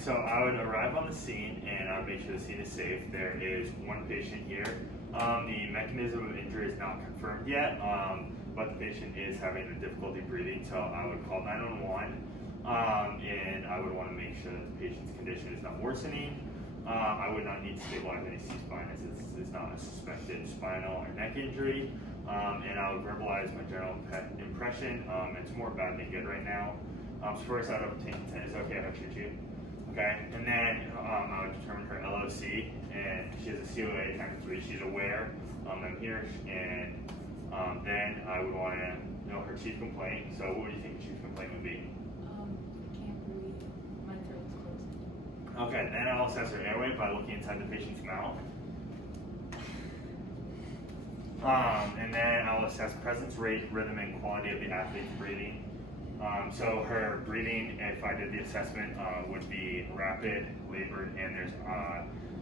So I would arrive on the scene and I would make sure the scene is safe. There is one patient here. The mechanism of injury is not confirmed yet, but the patient is having a difficulty breathing, so I would call 911, and I would want to make sure that the patient's condition is not worsening. I would not need to stabilize any C-spine as it's not a suspected spinal or neck injury, and I would verbalize my general impression. It's more bad than good right now. So first I would obtain consent. Is it okay if I treat you? Okay, and then I would determine her LOC, and she has a COA times 3. She's aware I'm here, and then I would want to know her chief complaint. So what would you think the chief complaint would be? I can't breathe. My throat's closed. Okay, then I'll assess her airway by looking inside the patient's mouth. And then I'll assess presence, rate, rhythm, and quality of the athlete's breathing. So her breathing, if I did the assessment, would be rapid, labored, and there's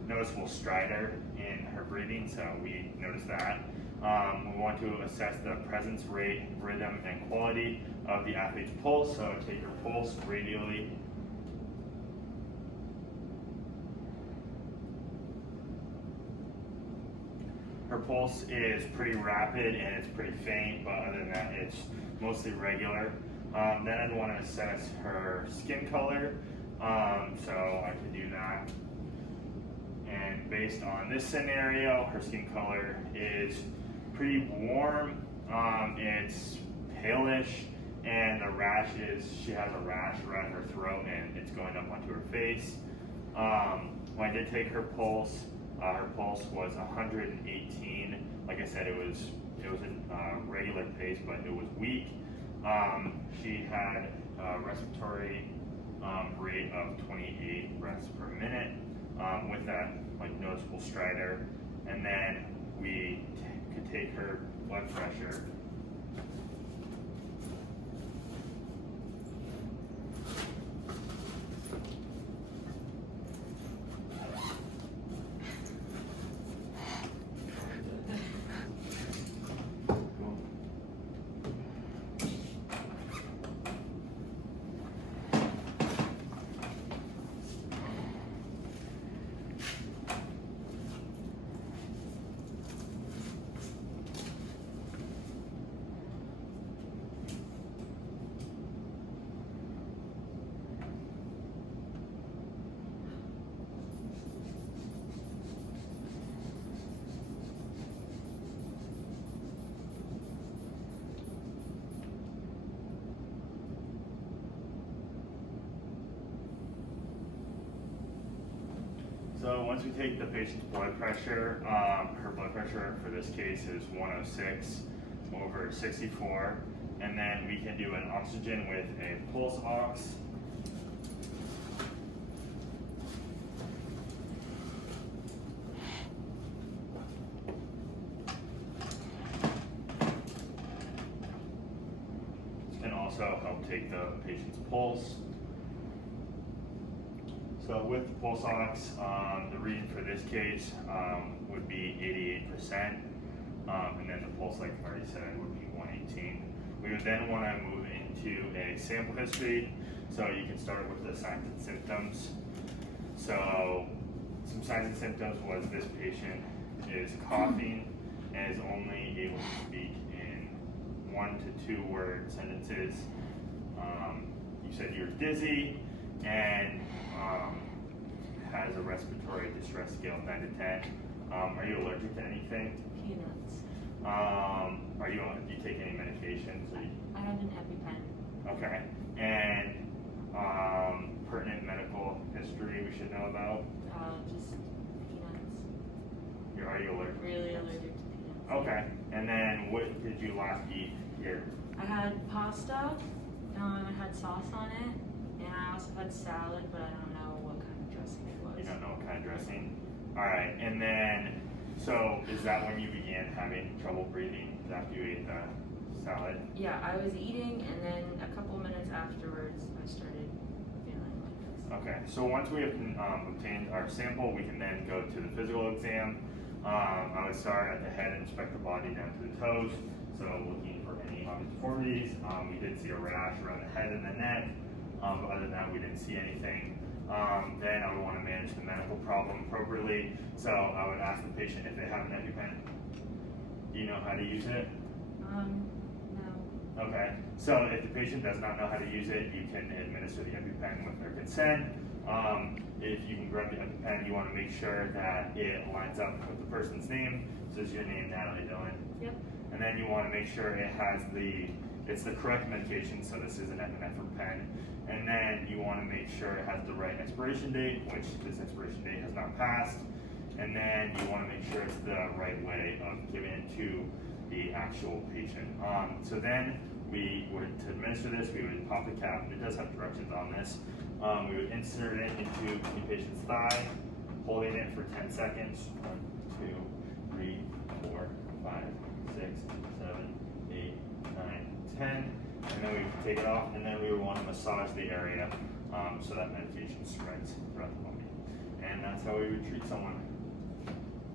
noticeable stridor in her breathing, so we notice that. We want to assess the presence, rate, rhythm, and quality of the athlete's pulse. So take her pulse radially. Her pulse is pretty rapid and it's pretty faint, but other than that, it's mostly regular. Then I'd want to assess her skin color, so I could do that. And based on this scenario, her skin color is pretty warm, it's palish, and the rash is, she has a rash around her throat and it's going up onto her face. When I did take her pulse was 118. Like I said, it was a regular pace, but it was weak. She had a respiratory rate of 28 breaths per minute with that noticeable stridor. And then we could take her blood pressure. So once we take the patient's blood pressure, her blood pressure for this case is 106 over 64, and then we can do an oxygen with a pulse ox. This can also help take the patient's pulse. So with the pulse ox, the reading for this case would be 88%, and then the pulse, like I already said, would be 118. We would then want to move into a sample history. So you can start with the signs and symptoms. So some signs and symptoms was this patient is coughing and is only able to speak in 1 to 2 word sentences. You said you're dizzy and has a respiratory distress scale of 9 to 10. Are you allergic to anything? Peanuts. Do you take any medications? I have an EpiPen. Okay. And pertinent medical history we should know about? Just peanuts. Are you allergic? Really allergic to peanuts. Okay. And then what did you last eat here? I had pasta. I had sauce on it, and I also had salad, but I don't know what kind of dressing it was. You don't know what kind of dressing? All right. And then, so is that when you began having trouble breathing? Is after you ate the salad? Yeah, I was eating, and then a couple minutes afterwards, I started feeling like this. Okay, so once we have obtained our sample, we can then go to the physical exam. I would start at the head and inspect the body down to the toes. So looking for any obvious deformities. We did see a rash around the head and the neck, but other than that, we didn't see anything. Then I would want to manage the medical problem appropriately. So I would ask the patient if they have an EpiPen. Do you know how to use it? No. Okay, so if the patient does not know how to use it, you can administer the EpiPen with their consent. If you can grab the EpiPen, you want to make sure that it lines up with the person's name. So is your name Natalie Dillon? Yep. And then you want to make sure it's the correct medication, so this is an epinephrine pen. And then you want to make sure it has the right expiration date, which this expiration date has not passed. And then you want to make sure it's the right way of giving it to the actual patient. So then to administer this, we would pop the cap, and it does have directions on this. We would insert it into the patient's thigh, holding it for 10 seconds. 1, 2, 3, 4, 5, 6, 7, 8, 9, 10. And then we would take it off, and then we would want to massage the area so that medication spreads throughout the body. And that's how we would treat someone.